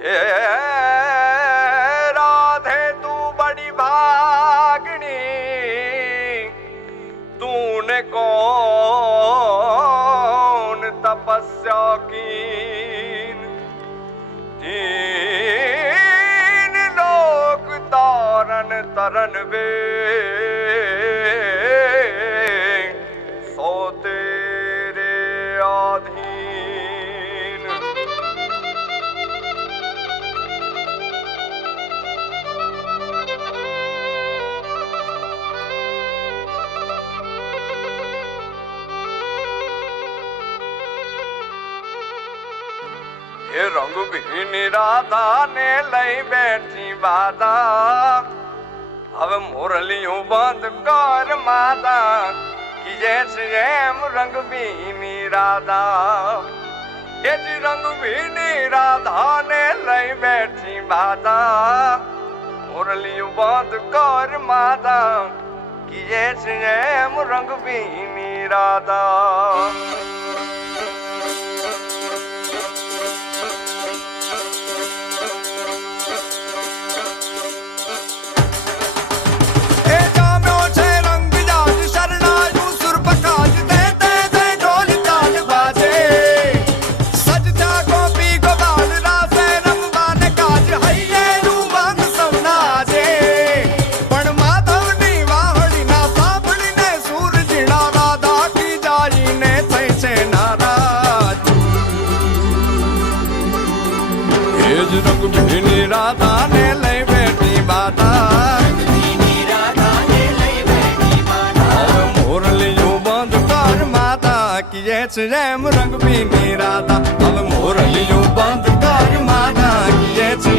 हे राधे तू बड़ी भागनी, तूने कौन तपस्या कीन, तीन लोक तारन तरन वे, सो तेरे आधीन। ये रंग भीनी राधा ने लई बैठी बाधा, अब मुरलियों बंद कर माता कि जैसे रंग भीनी राधा। ये जी रंग भीनी राधा ने लई बैठी बाधा, मुरलियों बंद कर माता कि जैसे रंग भीनी राधा। रंग भीनी राधा ने लई बैठी बाधा, मुरलियों बंद कर माता कि जैसे रंग भीनी राधा। अब मुरलियों बंद कर माता कि जैसे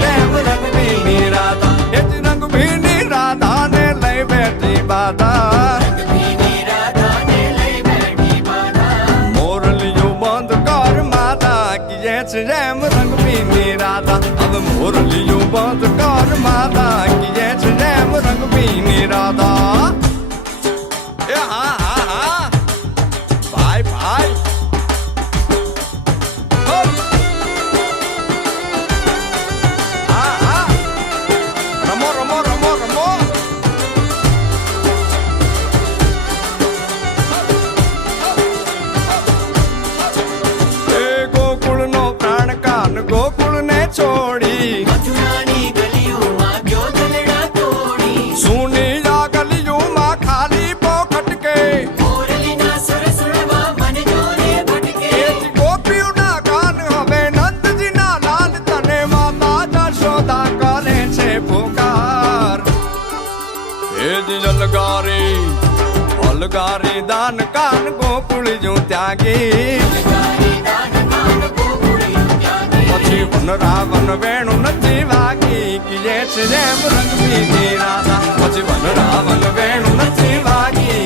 रंग भीनी राधा। ये रंग भीनी राधा ने लई बैठी बाधा, मुरलियों बंद कर माता कि जैसे रंग भीनी राधा। अब मुरलियों बंद कर माता कि जैसे रंग भीनी राधा। हाँ हाँ हाँ भाई भाई हाँ हाँ रमो रमो रमो रमो। गोकुल नो प्राण कान गोकुल ने छोड़ी, मथुरानी गलियों मां क्यों दलड़ा तोड़ी। सुनी जा गलियों मां खाली पोखट के, मुरली ना सुर सुरवा मन जोरे भटके। गोपियों ना कान हवे नंद जी ना लाल तने माता जशोदा करे छे पुकार। हे जी जलगारी अलगारी दान कान गोकुल जो त्यागी, પછી વન રાવણ વેણુ નથી વાગી कि जैसे रंग भीनी राधा। પછી વન રાવણ વેણુ નથી વાગી